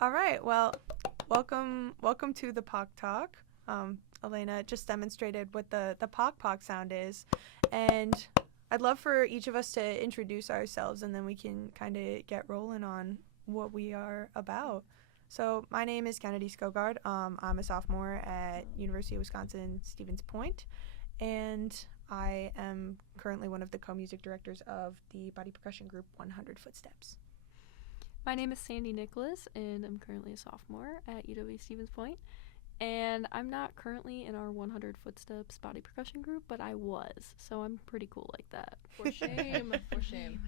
All right, well, welcome to the Pok Talk. Elena just demonstrated what the Pok sound is, and I'd love for each of us to introduce ourselves, and then we can kind of get rolling on what we are about. So my name is Kennedy Skogard. I'm a sophomore at University of Wisconsin-Stevens Point, and I am currently one of the co-music directors of the body percussion group 100 Footsteps. My name is Sandy Nicholas, and I'm currently a sophomore at UW Stevens Point. And I'm not currently in our 100 Footsteps body percussion group, but I was, so I'm pretty cool like that. For shame, for shame.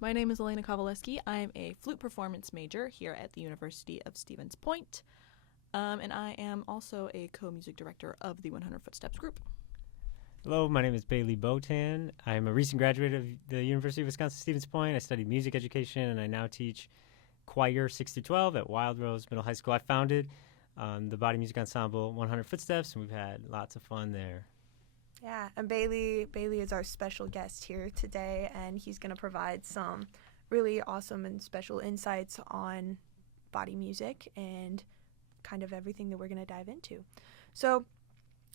My name is Elena Kowaleski. I'm a flute performance major here at the University of Stevens Point, and I am also a co-music director of the 100 Footsteps group. Hello, my name is Bailey Botan. I'm a recent graduate of the University of Wisconsin-Stevens Point. I studied music education, and I now teach choir 6 through 12 at Wild Rose Middle High School. I founded the body music ensemble 100 Footsteps, and we've had lots of fun there. Yeah, and Bailey is our special guest here today, and he's going to provide some really awesome and special insights on body music and kind of everything that we're going to dive into. So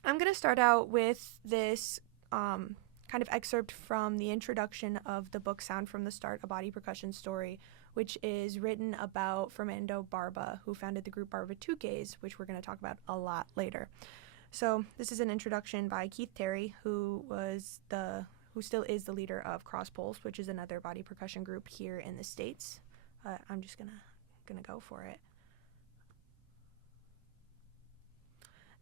I'm going to start out with this kind of excerpt from the introduction of the book Sound from the Start, A Body Percussion Story, which is written about Fernando Barba, who founded the group Barbatuques, which we're going to talk about a lot later. So this is an introduction by Keith Terry, who still is the leader of Cross Pulse, which is another body percussion group here in the States. I'm just gonna go for it.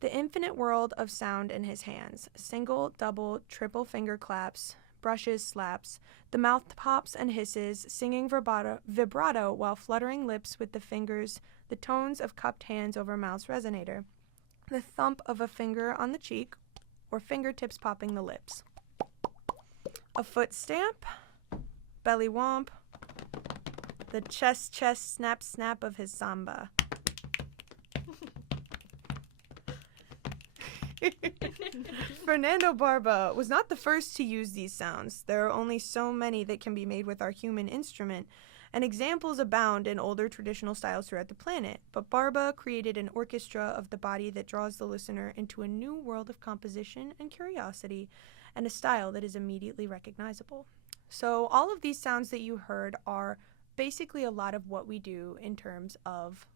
The infinite world of sound in his hands. Single, double, triple finger claps, brushes, slaps. The mouth pops and hisses, singing vibrato while fluttering lips with the fingers, the tones of cupped hands over mouth's resonator. The thump of a finger on the cheek, or fingertips popping the lips. A foot stamp, belly womp, the chest, snap, snap of his samba. Fernando Barba was not the first to use these sounds. There are only so many that can be made with our human instrument, and examples abound in older traditional styles throughout the planet. But Barba created an orchestra of the body that draws the listener into a new world of composition and curiosity, and a style that is immediately recognizable. So all of these sounds that you heard are basically a lot of what we do in terms of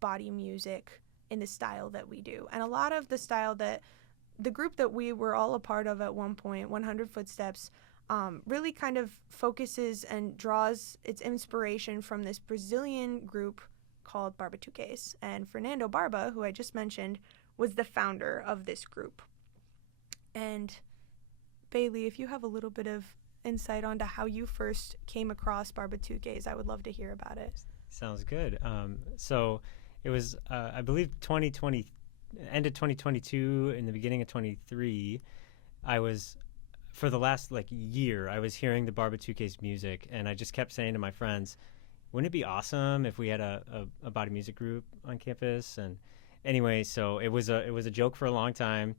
body music in the style that we do. And a lot of the style that the group that we were all a part of at one point, 100 Footsteps, really kind of focuses and draws its inspiration from this Brazilian group called Barbatuques. And Fernando Barba, who I just mentioned, was the founder of this group. And Bailey, if you have a little bit of insight onto how you first came across Barbatuques, I would love to hear about it. Sounds good. So it was, I believe, 2020, end of 2022, in the beginning of 23, I was, for the last year, I was hearing the Barbatuques music, and I just kept saying to my friends, wouldn't it be awesome if we had a body music group on campus? And anyway, so it was a joke for a long time,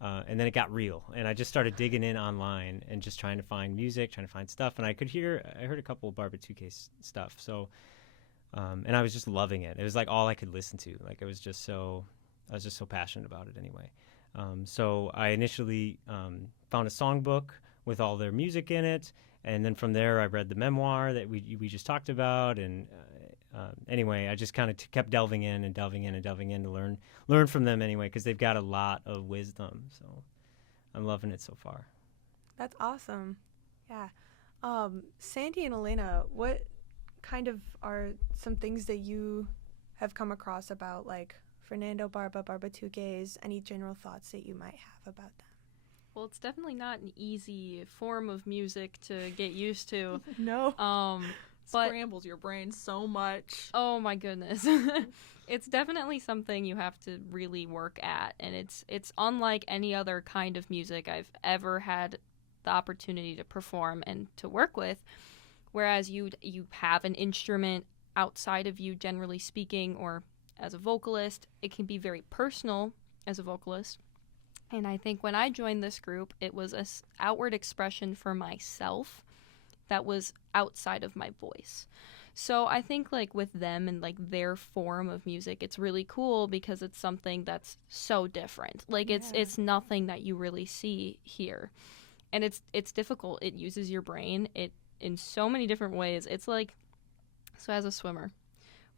and then it got real, and I just started digging in online and just trying to find music, trying to find stuff, and I heard a couple of Barbatuques stuff, so and I was just loving it. It was like all I could listen to. I was just so passionate about it anyway. So I initially found a songbook with all their music in it, and then from there I read the memoir that we just talked about, and anyway, I just kind of kept delving in to learn from them anyway, because they've got a lot of wisdom. So I'm loving it so far. That's awesome. Yeah. Sandy and Elena, what kind of are some things that you have come across about Fernando Barba, Barbatuques, any general thoughts that you might have about them? Well, it's definitely not an easy form of music to get used to. No. But Scrambles your brain so much. oh my goodness. It's definitely something you have to really work at, and it's unlike any other kind of music I've ever had the opportunity to perform and to work with. Whereas you have an instrument outside of you, generally speaking, or as a vocalist, it can be very personal as a vocalist. And I think when I joined this group, it was a outward expression for myself that was outside of my voice. So I think like with them and like their form of music, it's really cool because it's something that's so different. Like it's nothing that you really see here. And it's difficult. It uses your brain. It in so many different ways. It's like, so as a swimmer,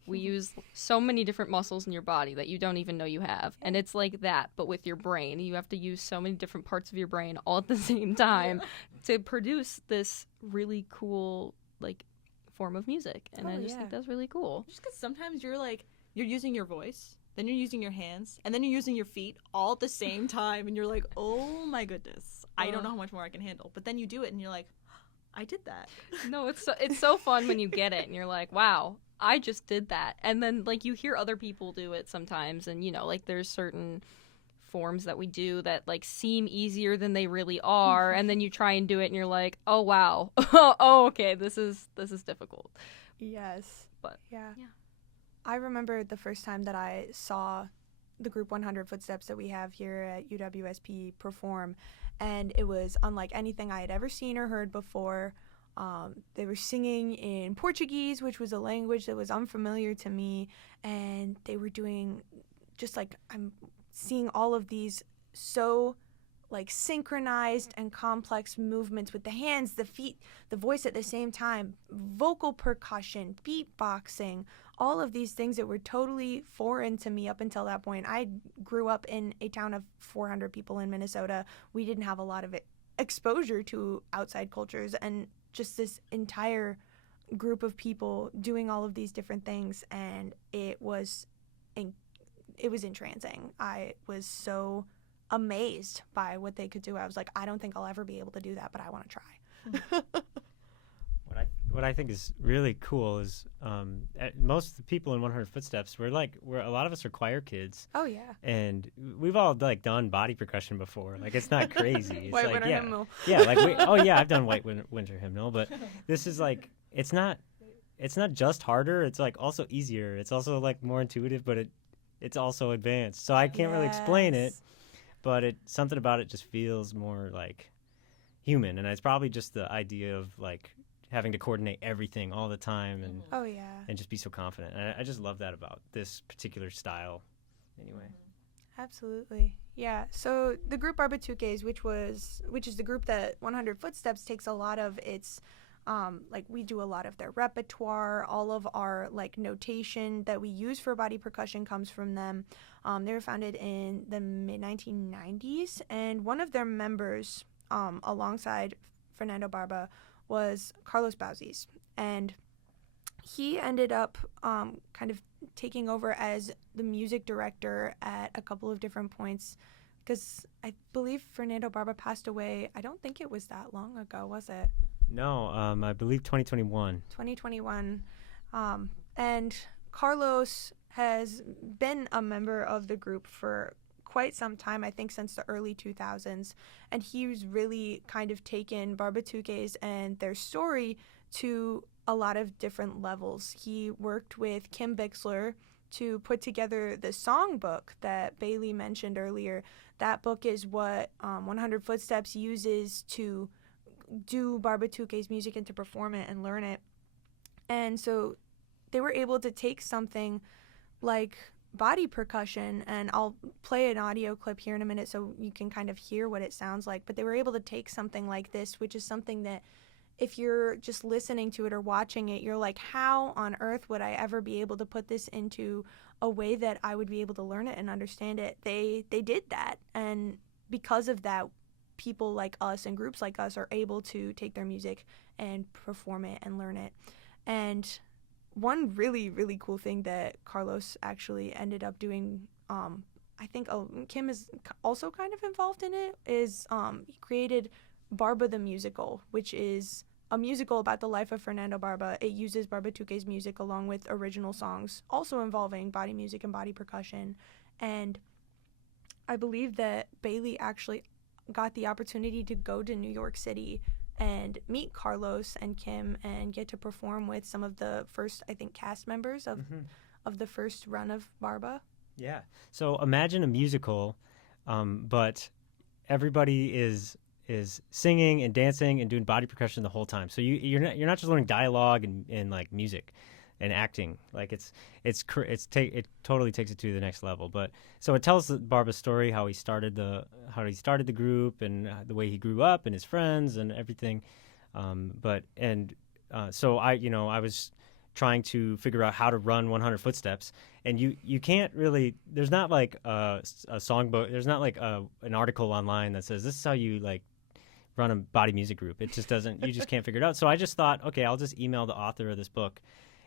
we use so many different muscles in your body that you don't even know you have. And it's like that, but with your brain. You have to use so many different parts of your brain all at the same time to produce this really cool, like, form of music. And I just think that's really cool. Just because sometimes you're using your voice, then you're using your hands, and then you're using your feet all at the same time, and you're like, oh my goodness, I don't know how much more I can handle. But then you do it, and you're like, I did that. No, it's so fun when you get it, and you're like, wow, I just did that. And then, like, you hear other people do it sometimes, and, you know, like, there's certain forms that we do that, like, seem easier than they really are, and then you try and do it, and you're like, oh, wow. Oh, okay, this is difficult. Yes. But, yeah. yeah. I remember the first time that I saw the group 100 Footsteps that we have here at UWSP perform, and it was unlike anything I had ever seen or heard before. They were singing in Portuguese, which was a language that was unfamiliar to me, and they were doing just like, I'm seeing all of these so like synchronized and complex movements with the hands, the feet, the voice at the same time, vocal percussion, beatboxing, all of these things that were totally foreign to me up until that point. I grew up in a town of 400 people in Minnesota. We didn't have a lot of exposure to outside cultures, and just this entire group of people doing all of these different things, and it was entrancing. I was so amazed by what they could do. I was like, I don't think I'll ever be able to do that, but I want to try. What I think is really cool is most of the people in 100 Footsteps, we're a lot of us are choir kids. Oh yeah. And we've all like done body percussion before. Like, it's not crazy. It's White like, Winter Hymnal. Yeah, like I've done White Winter Hymnal, but this is like, it's not just harder, it's like also easier. It's also like more intuitive, but it's also advanced. So I can't really explain it, but something about it just feels more like human, and it's probably just the idea of like having to coordinate everything all the time and and just be so confident. And I just love that about this particular style anyway. Absolutely. Yeah. So the group Barbatuques, which is the group that 100 Footsteps takes a lot of its like, we do a lot of their repertoire. All of our like notation that we use for body percussion comes from them. They were founded in the mid 1990s, and one of their members, alongside Fernando Barba, was Carlos Bauzis, and he ended up kind of taking over as the music director at a couple of different points, because I believe Fernando Barba passed away. I don't think it was that long ago, was it? No, I believe 2021. 2021. And Carlos has been a member of the group for quite some time, I think since the early 2000s, and he's really kind of taken Barbatuques and their story to a lot of different levels. He worked with Kim Bixler to put together the songbook that Bailey mentioned earlier. That book is what 100 Footsteps uses to do Barbatuques music and to perform it and learn it. And so they were able to take something like body percussion, and I'll play an audio clip here in a minute so you can kind of hear what it sounds like, but they were able to take something like this, which is something that if you're just listening to it or watching it, you're like, how on earth would I ever be able to put this into a way that I would be able to learn it and understand it? They did that, and because of that, people like us and groups like us are able to take their music and perform it and learn it. And one really, really cool thing that Carlos actually ended up doing I think Kim is also kind of involved in it, is he created Barba the Musical, which is a musical about the life of Fernando Barba. It uses Barbatuque's music along with original songs, also involving body music and body percussion. And I believe that Bailey actually got the opportunity to go to New York City and meet Carlos and Kim and get to perform with some of the first, I think, cast members of the first run of Barba. Yeah. So imagine a musical, but everybody is singing and dancing and doing body percussion the whole time. So you're not just learning dialogue and like music and acting. Like it totally takes it to the next level. But so it tells Barba's story, how he started the group and the way he grew up and his friends and everything. So I was trying to figure out how to run 100 footsteps, and you can't really, there's not like a songbook, there's not like an article online that says this is how you like run a body music group. It just doesn't, you just can't figure it out. So I just thought, okay, I'll just email the author of this book,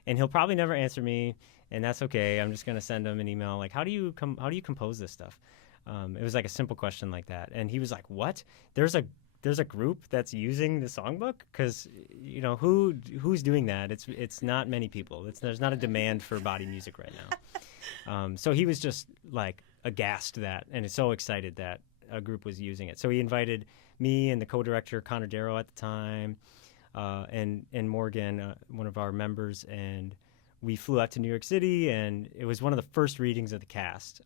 and he'll probably never answer me, and that's okay. I'm just going to send him an email like, how do you compose this stuff? It was like a simple question like that, and he was like, what? There's a group that's using the songbook? Because who's doing that? It's not many people. There's not a demand for body music right now. So he was just like aghast that, and is so excited that a group was using it. So he invited me and the co-director Connor Darrow at the time, and Morgan, one of our members, and we flew out to New York City, and it was one of the first readings of the cast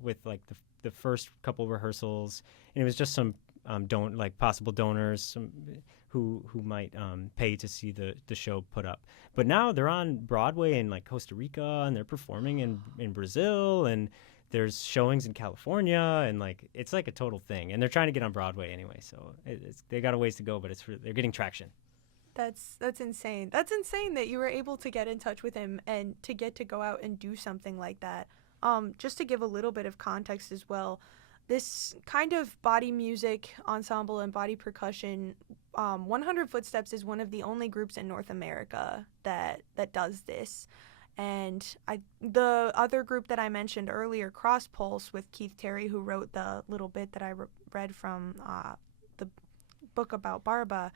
with like the first couple rehearsals, and it was just some possible donors who might pay to see the show put up. But now they're on Broadway in like Costa Rica, and they're performing in Brazil, and there's showings in California, and like it's like a total thing. And they're trying to get on Broadway anyway, so they got a ways to go, but they're getting traction. That's insane. That's insane that you were able to get in touch with him and to get to go out and do something like that. Just to give a little bit of context as well, this kind of body music ensemble and body percussion, 100 Footsteps is one of the only groups in North America that does this. And the other group that I mentioned earlier, Cross Pulse, with Keith Terry, who wrote the little bit that I read from the book about Barba,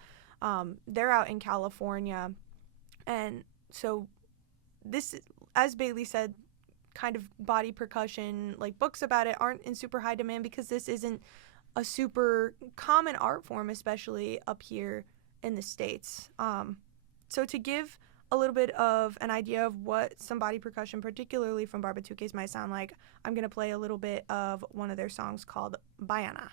they're out in California. And so this, as Bailey said, kind of body percussion, like books about it aren't in super high demand because this isn't a super common art form, especially up here in the States. So to give a little bit of an idea of what some body percussion, particularly from Barbatuques, might sound like, I'm going to play a little bit of one of their songs called Baiana.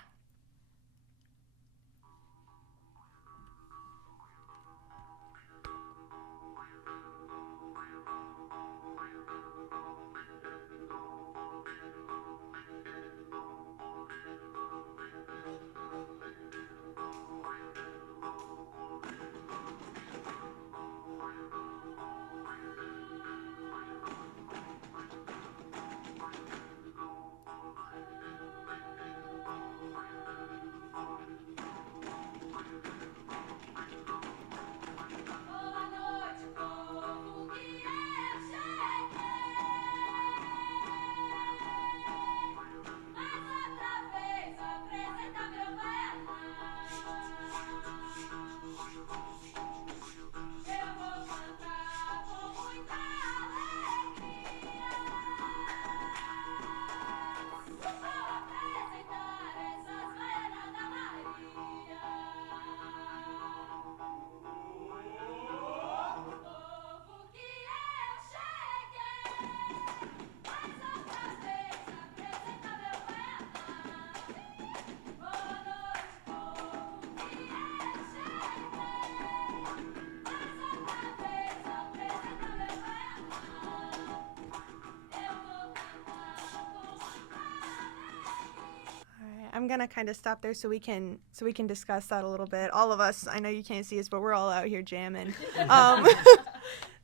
I'm gonna kind of stop there so we can discuss that a little bit. All of us, I know you can't see us, but we're all out here jamming.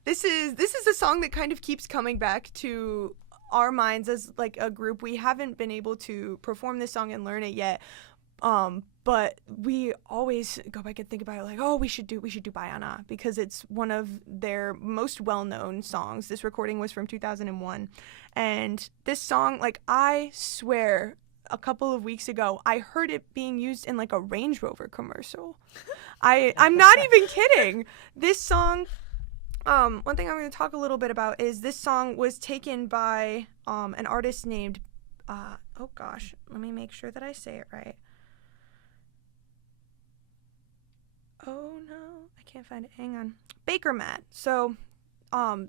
This is a song that kind of keeps coming back to our minds as like a group. We haven't been able to perform this song and learn it yet, but but we always go back and think about it like, oh, we should do Baiana because it's one of their most well-known songs. This recording was from 2001, and this song, like, I swear a couple of weeks ago I heard it being used in like a Range Rover commercial. I'm not even kidding. This song, one thing I'm going to talk a little bit about is this song was taken by an artist named oh gosh, let me make sure that I say it right. Oh no, I can't find it. Hang on. Baker Matt. So,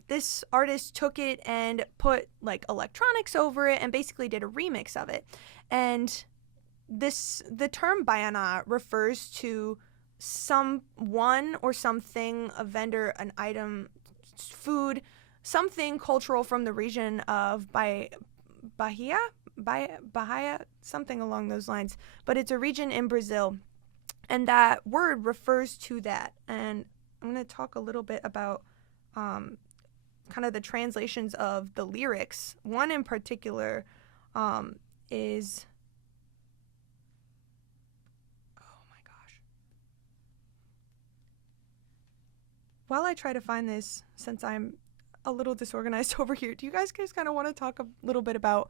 this artist took it and put like electronics over it and basically did a remix of it. And the term Baiana refers to someone or something, a vendor, an item, food, something cultural from the region of Bahia, something along those lines. But it's a region in Brazil. And that word refers to that. And I'm going to talk a little bit about kind of the translations of the lyrics. One in particular is... Oh my gosh. While I try to find this, since I'm a little disorganized over here, do you guys kind of want to talk a little bit about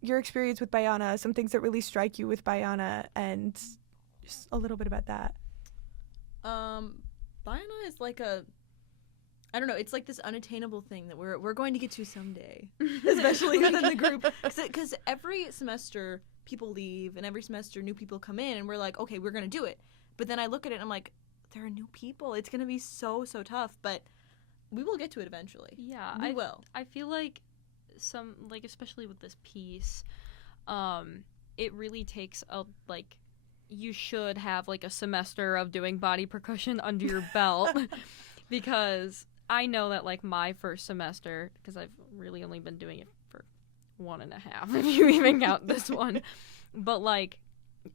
your experience with Baiana, some things that really strike you with Baiana, and just a little bit about that? Baiana is like I don't know, it's like this unattainable thing that we're going to get to someday, especially within the group. Because every semester people leave, and every semester new people come in, and we're like, okay, we're going to do it. But then I look at it and I'm like, there are new people. It's going to be so tough, but we will get to it eventually. Yeah, we will. I feel like especially with this piece, it really takes you should have like a semester of doing body percussion under your belt because I know that like my first semester, because I've really only been doing it for 1.5 if you even count this one, but like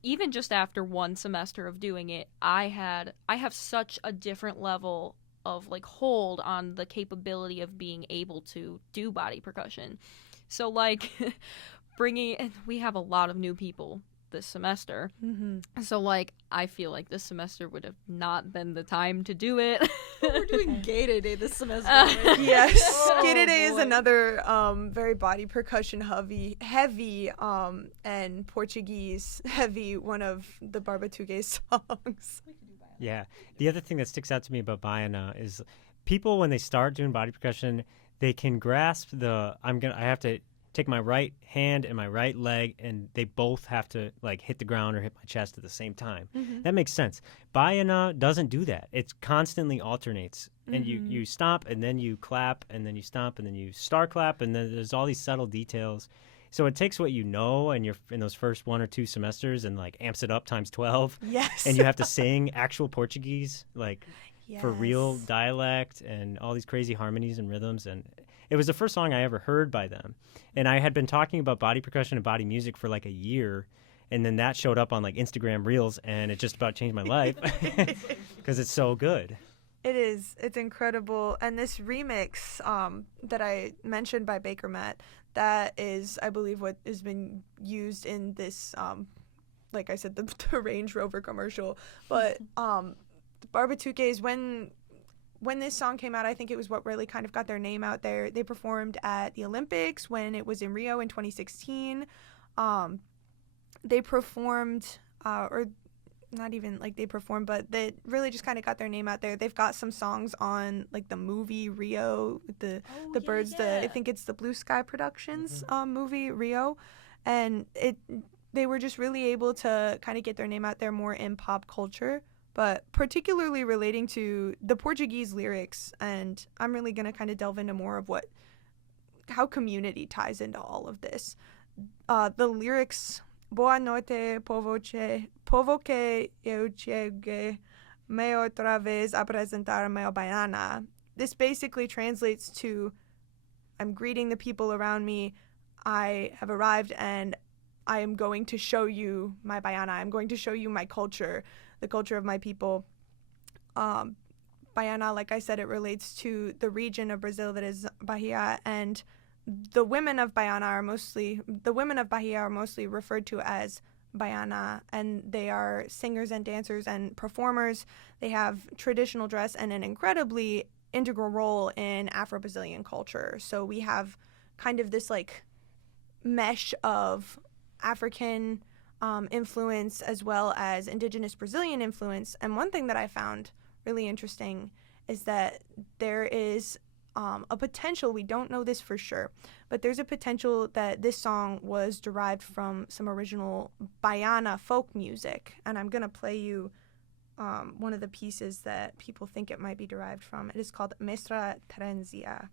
even just after one semester of doing it, I have such a different level of like hold on the capability of being able to do body percussion. So like we have a lot of new people this semester. Mm-hmm. So like I feel like this semester would have not been the time to do it. We're doing Gator Day this semester. Yes. Gator Day is another very body percussion heavy and Portuguese heavy one of the Barbatuque songs. Yeah. The other thing that sticks out to me about Baiana is people, when they start doing body percussion, they can grasp I have to take my right hand and my right leg, and they both have to like hit the ground or hit my chest at the same time. Mm-hmm. That makes sense. Baiana doesn't do that. It constantly alternates. Mm-hmm. And you stop, and then you clap, and then you stop, and then you start clap, and then there's all these subtle details. So it takes what you know and you're in those first 1 or 2 semesters and like amps it up times 12. Yes. And you have to sing actual Portuguese, like for real dialect and all these crazy harmonies and rhythms. And it was the first song I ever heard by them. And I had been talking about body percussion and body music for like a year. And then that showed up on like Instagram Reels, and it just about changed my life because it's so good. It is. It's incredible. And this remix that I mentioned by Baker Matt, that is, I believe, what has been used in this, like I said, the Range Rover commercial. But the Barbatuques, when this song came out, I think it was what really kind of got their name out there. They performed at the Olympics when it was in Rio in 2016. They performed, or not even like they performed, but they really just kind of got their name out there. They've got some songs on like the movie Rio, the birds. I think it's the Blue Sky Productions movie Rio, and they were just really able to kind of get their name out there more in pop culture, but particularly relating to the Portuguese lyrics. And I'm really gonna kind of delve into more of how community ties into all of this. The lyrics. Boa noite, povo que eu cheguei me outra vez apresentar meu Baiana. This basically translates to, I'm greeting the people around me. I have arrived and I am going to show you my Baiana. I'm going to show you my culture, the culture of my people. Baiana, like I said, it relates to the region of Brazil that is Bahia, and the women of Bahia are mostly referred to as Bayana, and they are singers and dancers and performers. They have traditional dress and an incredibly integral role in Afro-Brazilian culture. So we have kind of this like mesh of African influence as well as indigenous Brazilian influence. And one thing that I found really interesting is that there is a potential, we don't know this for sure, but there's a potential that this song was derived from some original Baiana folk music. And I'm going to play you one of the pieces that people think it might be derived from. It is called Mestra Trenzia.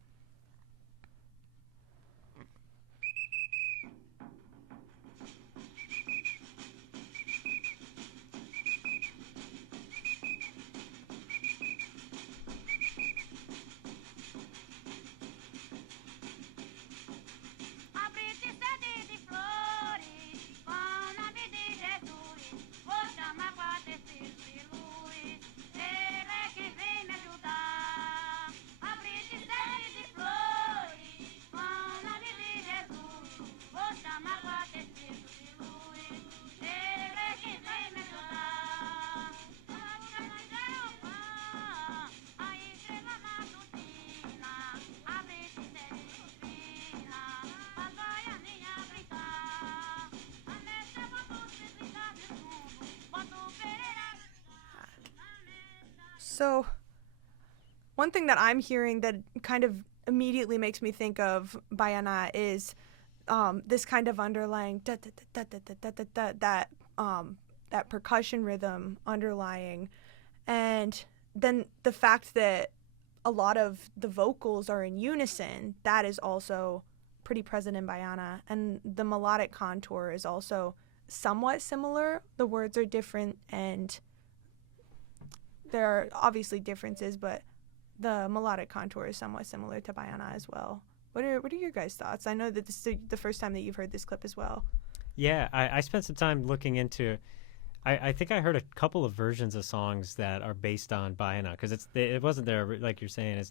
So, one thing that I'm hearing that kind of immediately makes me think of Baiana is this kind of underlying that percussion rhythm underlying, and then the fact that a lot of the vocals are in unison. That is also pretty present in Baiana, and the melodic contour is also somewhat similar. The words are different and there are obviously differences, but the melodic contour is somewhat similar to Baiana as well. What are your guys' thoughts? I know that this is the first time that you've heard this clip as well. Yeah, I spent some time looking into. I think I heard a couple of versions of songs that are based on Baiana because it wasn't there like you're saying.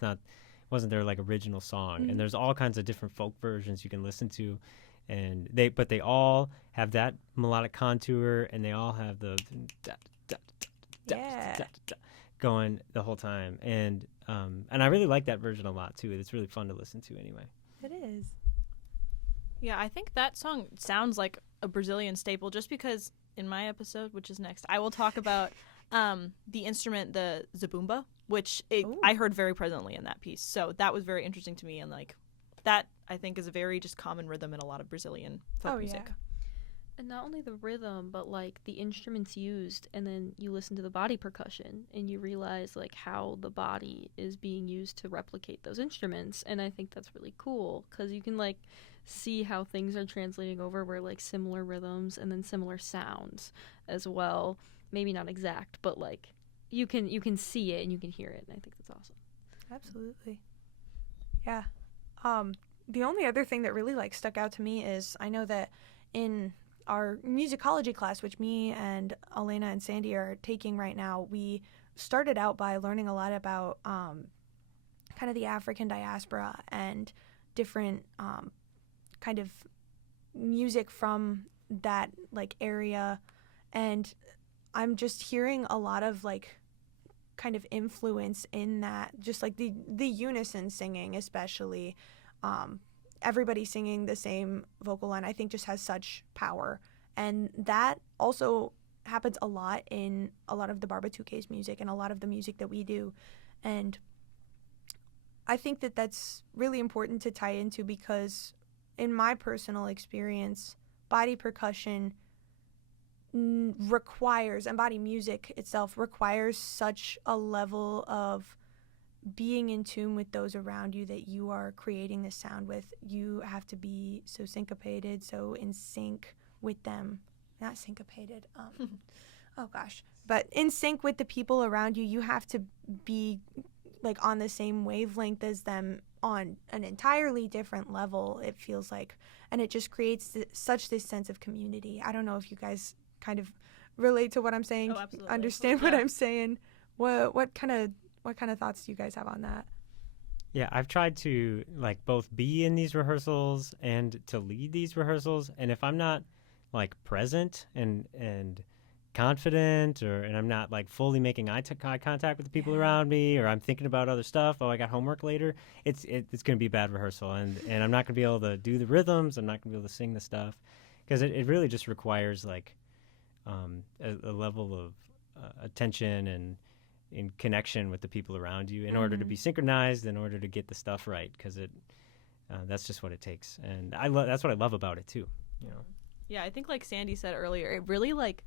Wasn't there like original song, Mm-hmm. and there's all kinds of different folk versions you can listen to, and they all have that melodic contour, and they all have the Yeah. going the whole time, and I really like that version a lot too. It's really fun to listen to anyway. It is. Yeah, I think that song sounds like a Brazilian staple just because in my episode, which is next, I will talk about the instrument, the zabumba, which I heard very presently in that piece. So that was very interesting to me, and like that I think is a very just common rhythm in a lot of Brazilian folk music. Yeah. And not only the rhythm, but like the instruments used, and then you listen to the body percussion and you realize like how the body is being used to replicate those instruments. And I think that's really cool because you can like see how things are translating over where like similar rhythms and then similar sounds as well. Maybe not exact, but like you can see it and you can hear it, and I think that's awesome. Absolutely. Yeah. The only other thing that really like stuck out to me is I know that in our musicology class, which me and Elena and Sandy are taking right now, we started out by learning a lot about kind of the African diaspora and different kind of music from that like area, and I'm just hearing a lot of like kind of influence in that, just like the unison singing especially. Everybody singing the same vocal line I think just has such power, and that also happens a lot in a lot of the Barbatuques music and a lot of the music that we do, and I think that that's really important to tie into because in my personal experience body percussion requires, and body music itself requires such a level of being in tune with those around you that you are creating this sound with. You have to be so syncopated, so in sync with them. Not syncopated, oh gosh. But in sync with the people around you. You have to be like on the same wavelength as them on an entirely different level, it feels like. And it just creates such this sense of community. I don't know if you guys kind of relate to what I'm saying. Oh, absolutely. Understand what I'm saying. What kind of thoughts do you guys have on that? Yeah, I've tried to like both be in these rehearsals and to lead these rehearsals, and if I'm not like present and confident, and I'm not like fully making eye contact with the people around me, or I'm thinking about other stuff. Oh, I got homework later. It's going to be bad rehearsal, and I'm not going to be able to do the rhythms. I'm not going to be able to sing the stuff, because it really just requires like a level of attention and in connection with the people around you in order to be synchronized, in order to get the stuff right, because that's just what it takes, and that's what I love about it too. You know. Yeah, I think like Sandy said earlier, it really like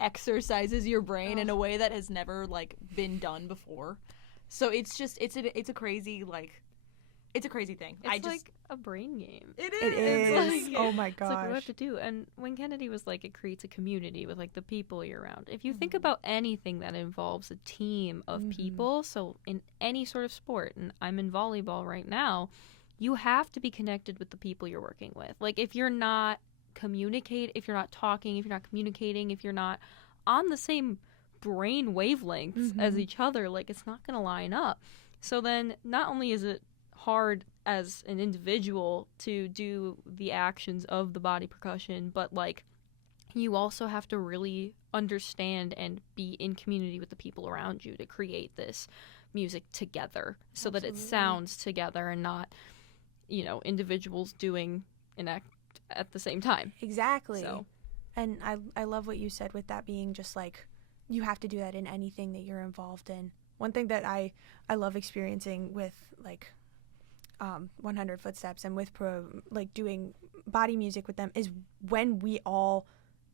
exercises your brain in a way that has never like been done before. So it's just it's a crazy like it's a crazy thing. It's like a brain game. It is. Like, oh my It's gosh. like what we have to do. And when Kennedy was like, it creates a community with like the people you're around. If you think about anything that involves a team of people, so in any sort of sport, and I'm in volleyball right now, you have to be connected with the people you're working with. Like if you're not if you're not talking, if you're not communicating, if you're not on the same brain wavelengths as each other, like it's not going to line up. So then not only is it hard as an individual to do the actions of the body percussion, but like you also have to really understand and be in community with the people around you to create this music together so that it sounds together and not, individuals doing an act at the same time. Exactly. So. And I love what you said with that being just like you have to do that in anything that you're involved in. One thing that I love experiencing with like 100 Footsteps and with doing body music with them is when we all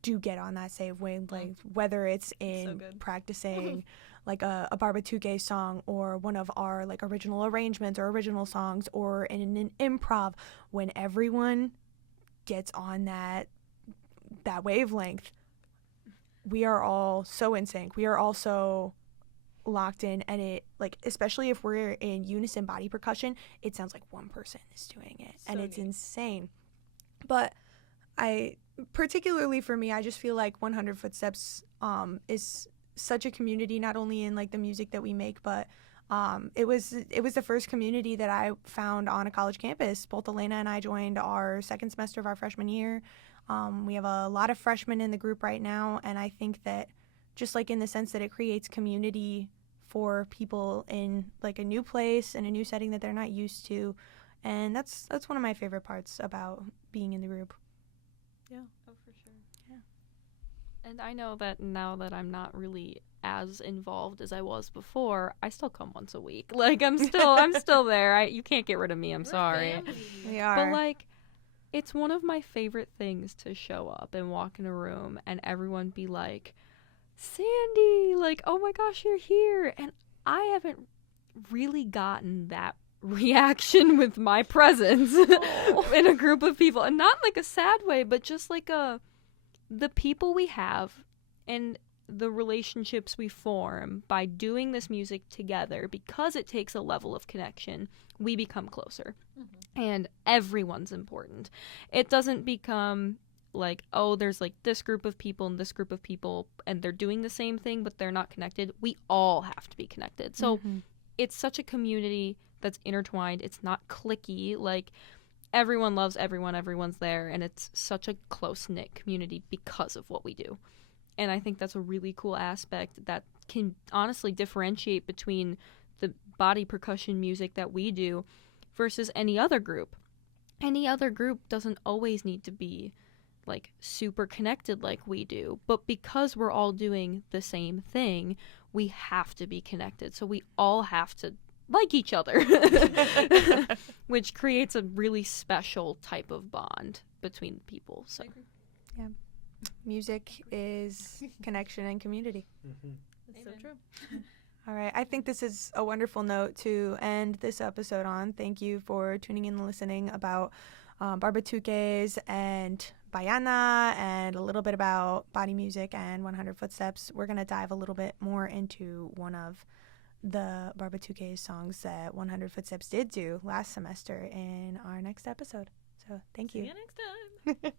do get on that same wavelength, whether it's in practicing like a Barbatuque song or one of our like original arrangements or original songs, or in an improv, when everyone gets on that wavelength, we are all so in sync. We are all so locked in, and it like, especially if we're in unison body percussion, it sounds like one person is doing it, and it's insane. But particularly for me, I just feel like 100 Footsteps is such a community, not only in like the music that we make, but it was the first community that I found on a college campus. Both Elena and I joined our second semester of our freshman year. We have a lot of freshmen in the group right now, and I think that just like in the sense that it creates community for people in like a new place and a new setting that they're not used to, and that's one of my favorite parts about being in the group. Yeah. Oh, for sure. Yeah. And I know that now that I'm not really as involved as I was before, I still come once a week. Like I'm still there. You can't get rid of me. I'm sorry. We are. But like, it's one of my favorite things to show up and walk in a room and everyone be like, Sandy, like, oh my gosh, you're here. And I haven't really gotten that reaction with my presence in a group of people, and not like a sad way, but just like the people we have and the relationships we form by doing this music together, because it takes a level of connection, we become closer. And everyone's important. It doesn't become like, oh, there's like this group of people and this group of people and they're doing the same thing but they're not connected. We all have to be connected. So it's such a community that's intertwined. It's not cliquey. Like everyone loves everyone, everyone's there, and it's such a close-knit community because of what we do. And I think that's a really cool aspect that can honestly differentiate between the body percussion music that we do versus any other group. Any other group doesn't always need to be like super connected like we do, but because we're all doing the same thing, we have to be connected. So we all have to like each other, which creates a really special type of bond between people. So yeah, music is connection and community. That's so true. All right, I think this is a wonderful note to end this episode on. Thank you for tuning in and listening about Barbatuques and Baiana and a little bit about body music and 100 Footsteps. We're going to dive a little bit more into one of the Barbatuques songs that 100 Footsteps did do last semester in our next episode. So thank you. See you next time.